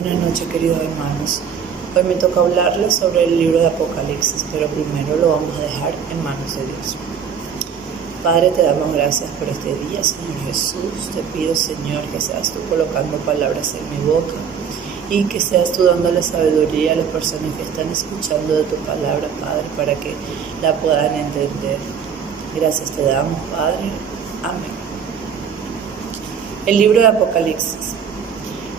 Buenas noches, queridos hermanos. Hoy me toca hablarles sobre el libro de Apocalipsis, pero primero lo vamos a dejar en manos de Dios. Padre, te damos gracias por este día, Señor Jesús. Te pido, Señor, que seas tú colocando palabras en mi boca y que seas tú dándole sabiduría a las personas que están escuchando de tu palabra, Padre, para que la puedan entender. Gracias te damos, Padre. Amén. El libro de Apocalipsis.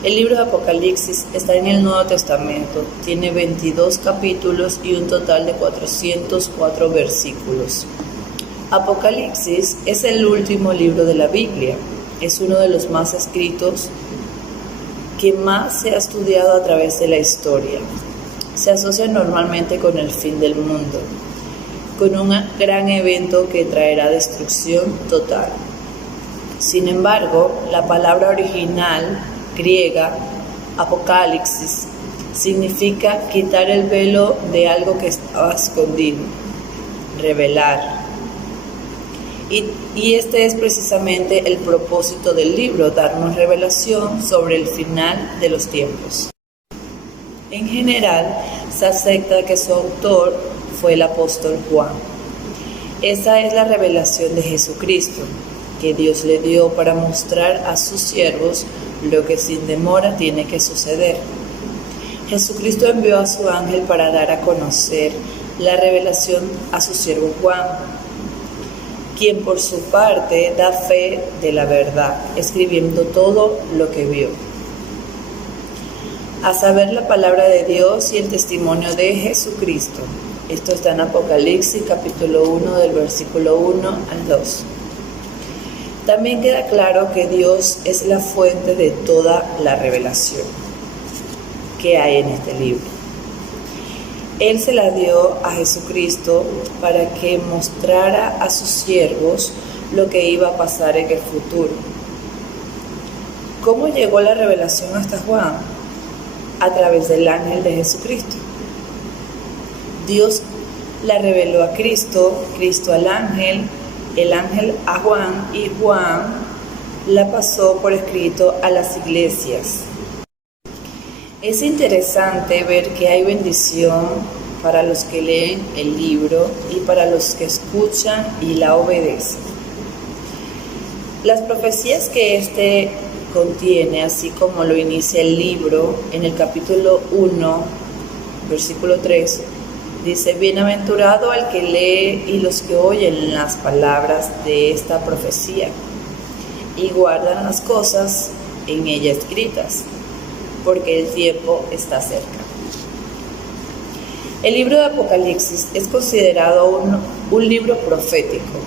El libro de Apocalipsis está en el Nuevo Testamento, tiene 22 capítulos y un total de 404 versículos. Apocalipsis es el último libro de la Biblia, es uno de los más escritos que más se ha estudiado a través de la historia. Se asocia normalmente con el fin del mundo, con un gran evento que traerá destrucción total. Sin embargo, la palabra original griega, apocalipsis, significa quitar el velo de algo que estaba escondido, revelar. Y este es precisamente el propósito del libro, darnos revelación sobre el final de los tiempos. En general, se acepta que su autor fue el apóstol Juan. Esa es la revelación de Jesucristo, que Dios le dio para mostrar a sus siervos lo que sin demora tiene que suceder. Jesucristo envió a su ángel para dar a conocer la revelación a su siervo Juan, quien por su parte da fe de la verdad, escribiendo todo lo que vio. A saber, la palabra de Dios y el testimonio de Jesucristo. Esto está en Apocalipsis capítulo 1 del versículo 1 al 2. También queda claro que Dios es la fuente de toda la revelación que hay en este libro. Él se la dio a Jesucristo para que mostrara a sus siervos lo que iba a pasar en el futuro. ¿Cómo llegó la revelación hasta Juan? A través del ángel de Jesucristo. Dios la reveló a Cristo, Cristo al ángel, el ángel a Juan y Juan la pasó por escrito a las iglesias. Es interesante ver que hay bendición para los que leen el libro y para los que escuchan y la obedecen. Las profecías que este contiene, así como lo inicia el libro en el capítulo 1, versículo 3, dice: bienaventurado el que lee y los que oyen las palabras de esta profecía y guardan las cosas en ella escritas, porque el tiempo está cerca. El libro de Apocalipsis es considerado un libro profético.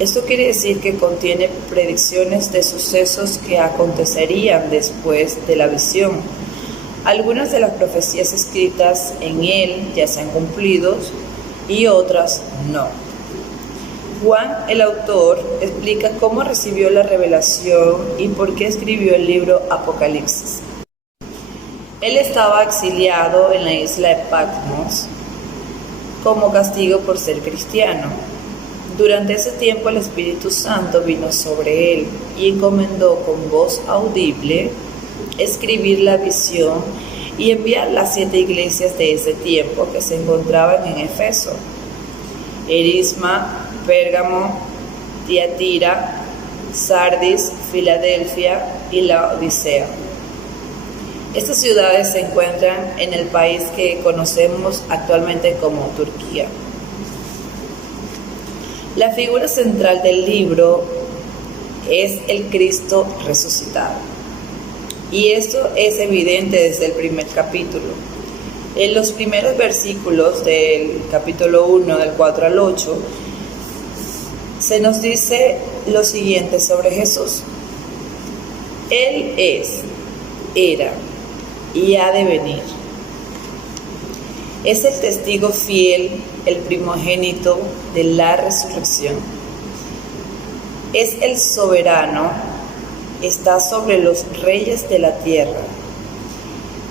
Esto quiere decir que contiene predicciones de sucesos que acontecerían después de la visión. Algunas de las profecías escritas en él ya se han cumplido y otras no. Juan, el autor, explica cómo recibió la revelación y por qué escribió el libro Apocalipsis. Él estaba exiliado en la isla de Patmos como castigo por ser cristiano. Durante ese tiempo el Espíritu Santo vino sobre él y encomendó con voz audible escribir la visión y enviar las 7 iglesias de ese tiempo que se encontraban en Éfeso, Erisma, Pérgamo, Tiatira, Sardis, Filadelfia y la Odisea. Estas ciudades se encuentran en el país que conocemos actualmente como Turquía. La figura central del libro es el Cristo resucitado. Y esto es evidente desde el primer capítulo. En los primeros versículos del capítulo 1, del 4 al 8, se nos dice lo siguiente sobre Jesús. Él es, era y ha de venir. Es el testigo fiel, el primogénito de la resurrección. Es el soberano, está sobre los reyes de la tierra.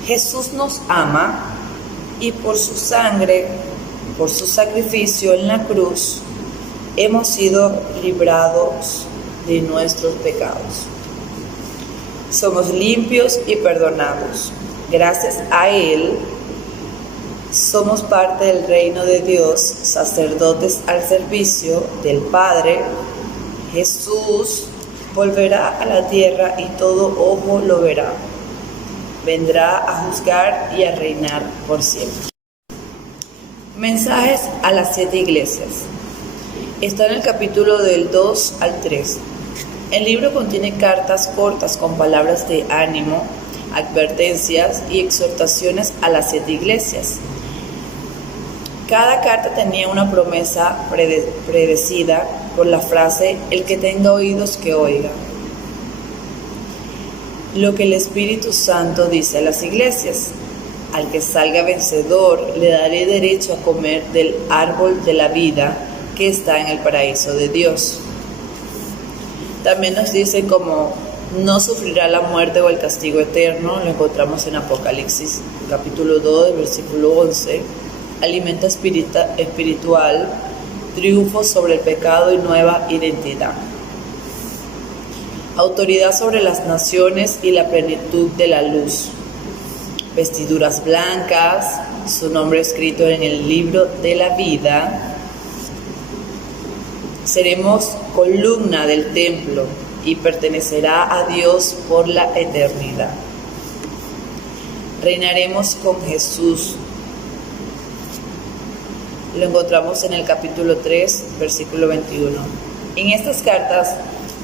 Jesús nos ama y por su sangre, por su sacrificio en la cruz, hemos sido librados de nuestros pecados. Somos limpios y perdonados. Gracias a Él, somos parte del reino de Dios, sacerdotes al servicio del Padre. Jesús volverá a la tierra y todo ojo lo verá. Vendrá a juzgar y a reinar por siempre. Mensajes a las 7 iglesias. Está en el capítulo del 2 al 3. El libro contiene cartas cortas con palabras de ánimo, advertencias y exhortaciones a las 7 iglesias. Cada carta tenía una promesa predecida por la frase: el que tenga oídos que oiga. Lo que el Espíritu Santo dice a las iglesias: al que salga vencedor le daré derecho a comer del árbol de la vida que está en el paraíso de Dios. También nos dice como no sufrirá la muerte o el castigo eterno. Lo encontramos en Apocalipsis capítulo 2, versículo 11. Alimento espiritual, triunfo sobre el pecado y nueva identidad. Autoridad sobre las naciones y la plenitud de la luz. Vestiduras blancas, su nombre escrito en el libro de la vida. Seremos columna del templo y pertenecerá a Dios por la eternidad. Reinaremos con Jesús. Lo encontramos en el capítulo 3, versículo 21. En estas cartas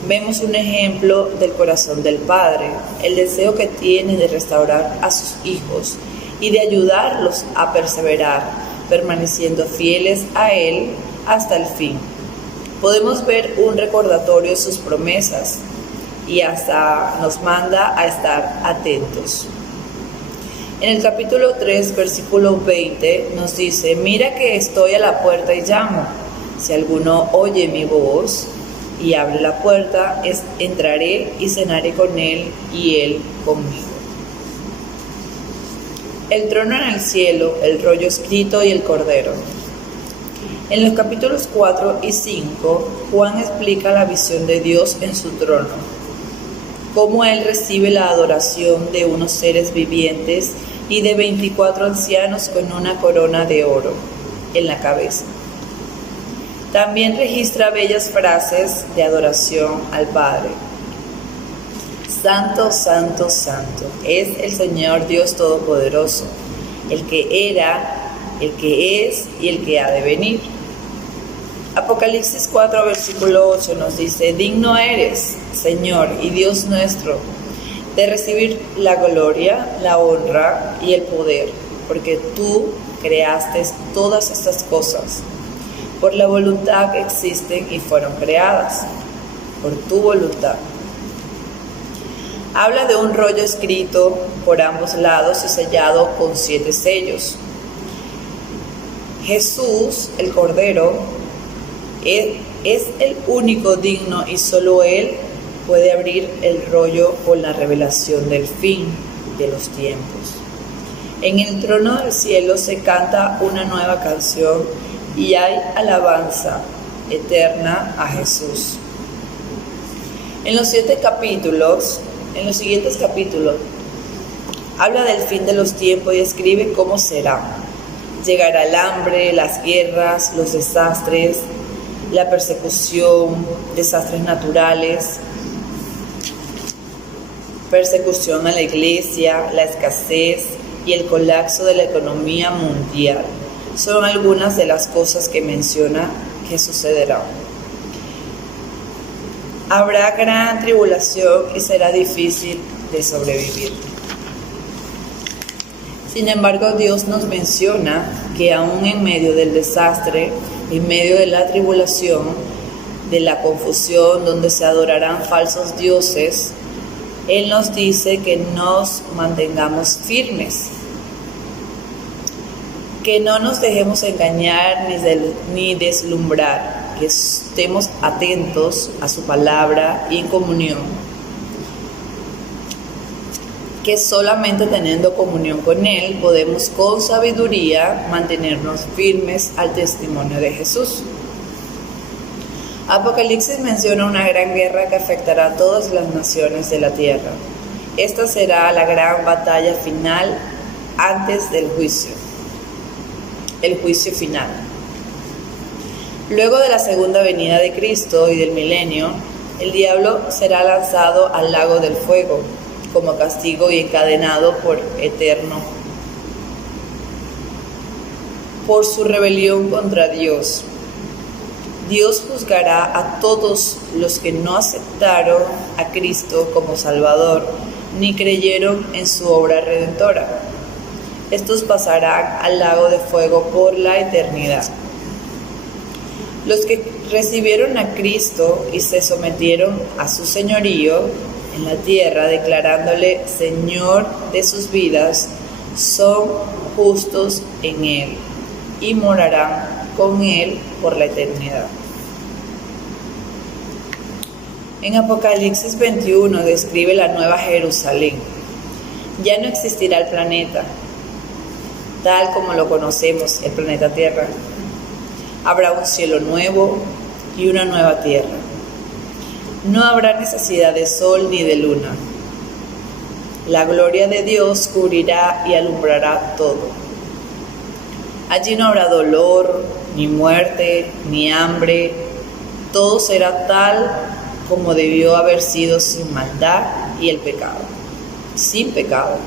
vemos un ejemplo del corazón del Padre, el deseo que tiene de restaurar a sus hijos y de ayudarlos a perseverar, permaneciendo fieles a Él hasta el fin. Podemos ver un recordatorio de sus promesas y hasta nos manda a estar atentos. En el capítulo 3, versículo 20 nos dice: mira que estoy a la puerta y llamo. Si alguno oye mi voz y abre la puerta, entraré y cenaré con él y él conmigo. El trono en el cielo, el rollo escrito y el cordero. En los capítulos 4 y 5, Juan explica la visión de Dios en su trono, cómo Él recibe la adoración de unos seres vivientes y de 24 ancianos con una corona de oro en la cabeza. También registra bellas frases de adoración al Padre. Santo, santo, santo es el Señor Dios Todopoderoso, el que era, el que es y el que ha de venir. Apocalipsis 4, versículo 8 nos dice: digno eres, Señor y Dios nuestro, de recibir la gloria, la honra y el poder, porque tú creaste todas estas cosas. Por la voluntad que existen y fueron creadas, por tu voluntad. Habla de un rollo escrito por ambos lados y sellado con 7 sellos. Jesús, el Cordero, es el único digno y solo Él puede abrir el rollo con la revelación del fin de los tiempos. En el trono del cielo se canta una nueva canción y hay alabanza eterna a Jesús. En los siguientes capítulos, habla del fin de los tiempos y escribe cómo será. Llegará el hambre, las guerras, los desastres, la persecución, desastres naturales, persecución a la iglesia, la escasez y el colapso de la economía mundial. Son algunas de las cosas que menciona que sucederán. Habrá gran tribulación y será difícil de sobrevivir. Sin embargo, Dios nos menciona que aún en medio del desastre, en medio de la tribulación, de la confusión, donde se adorarán falsos dioses, Él nos dice que nos mantengamos firmes, que no nos dejemos engañar ni deslumbrar, que estemos atentos a su palabra y en comunión, que solamente teniendo comunión con Él podemos con sabiduría mantenernos firmes al testimonio de Jesús. Apocalipsis menciona una gran guerra que afectará a todas las naciones de la tierra. Esta será la gran batalla final antes del juicio, el juicio final. Luego de la segunda venida de Cristo y del milenio, el diablo será lanzado al lago del fuego como castigo y encadenado por su rebelión contra Dios. Dios juzgará a todos los que no aceptaron a Cristo como Salvador ni creyeron en su obra redentora. Estos pasarán al lago de fuego por la eternidad. Los que recibieron a Cristo y se sometieron a su señorío en la tierra, declarándole Señor de sus vidas, son justos en Él y morarán con Él por la eternidad. En Apocalipsis 21 describe la nueva Jerusalén. Ya no existirá el planeta, tal como lo conocemos, el planeta Tierra. Habrá un cielo nuevo y una nueva tierra. No habrá necesidad de sol ni de luna. La gloria de Dios cubrirá y alumbrará todo. Allí no habrá dolor, ni muerte, ni hambre. Todo será tal como debió haber sido sin maldad y el pecado. Sin pecado.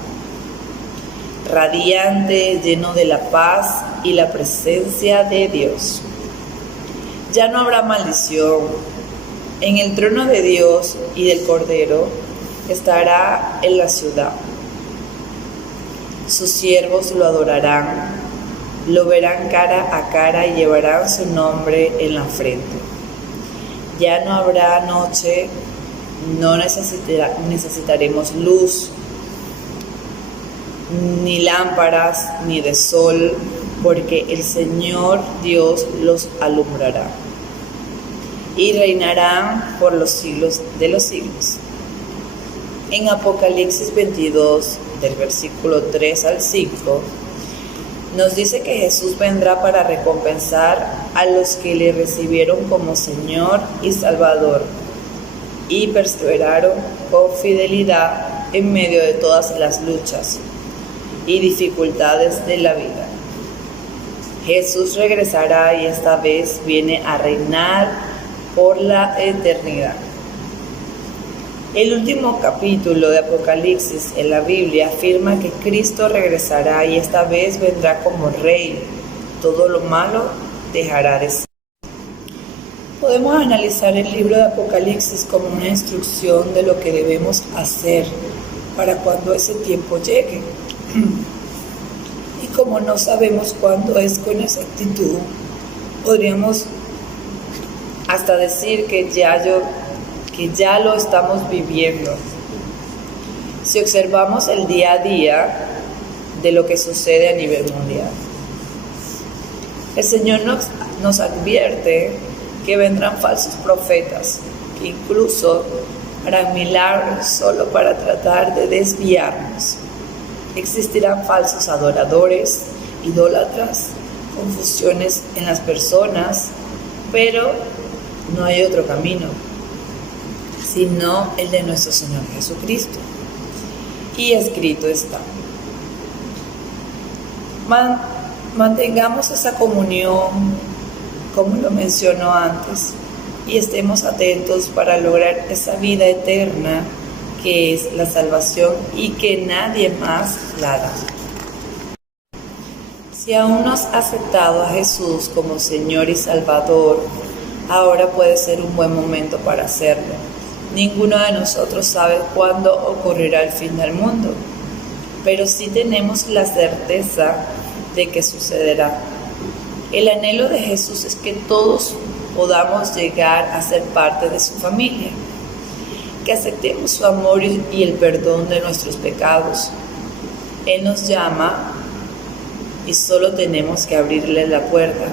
Radiante, lleno de la paz y la presencia de Dios. Ya no habrá maldición. En el trono de Dios y del Cordero estará en la ciudad. Sus siervos lo adorarán, lo verán cara a cara y llevarán su nombre en la frente. Ya no habrá noche, no necesitaremos luz, ni lámparas, ni de sol, porque el Señor Dios los alumbrará. Y reinarán por los siglos de los siglos. En Apocalipsis 22, del versículo 3 al 5, nos dice que Jesús vendrá para recompensar a los que le recibieron como Señor y Salvador y perseveraron con fidelidad en medio de todas las luchas y dificultades de la vida. Jesús regresará y esta vez viene a reinar por la eternidad. El último capítulo de Apocalipsis en la Biblia afirma que Cristo regresará y esta vez vendrá como Rey. Todo lo malo dejará de ser. Podemos analizar el libro de Apocalipsis como una instrucción de lo que debemos hacer para cuando ese tiempo llegue. Y como no sabemos cuándo es con exactitud, podríamos hasta decir que ya lo estamos viviendo. Si observamos el día a día de lo que sucede a nivel mundial. El Señor nos advierte que vendrán falsos profetas, que incluso harán milagros solo para tratar de desviarnos. Existirán falsos adoradores, idólatras, confusiones en las personas, pero no hay otro camino, sino el de nuestro Señor Jesucristo. Y escrito está. Mantengamos esa comunión, como lo mencionó antes, y estemos atentos para lograr esa vida eterna que es la salvación y que nadie más la da. Si aún no has aceptado a Jesús como Señor y Salvador, ahora puede ser un buen momento para hacerlo. Ninguno de nosotros sabe cuándo ocurrirá el fin del mundo, pero sí tenemos la certeza de que sucederá. El anhelo de Jesús es que todos podamos llegar a ser parte de su familia, que aceptemos su amor y el perdón de nuestros pecados. Él nos llama y solo tenemos que abrirle la puerta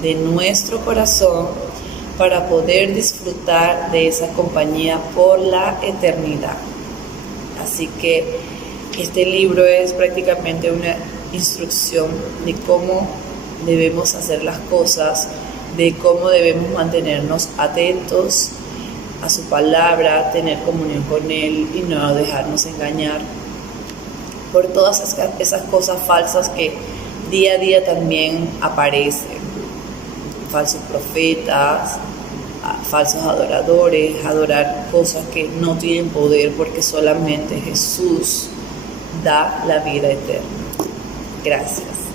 de nuestro corazón para poder disfrutar de esa compañía por la eternidad. Así que este libro es prácticamente una instrucción de cómo debemos hacer las cosas, de cómo debemos mantenernos atentos a su palabra, tener comunión con Él y no dejarnos engañar por todas esas cosas falsas que día a día también aparecen. Falsos profetas, falsos adoradores, adorar cosas que no tienen poder, porque solamente Jesús da la vida eterna. Gracias.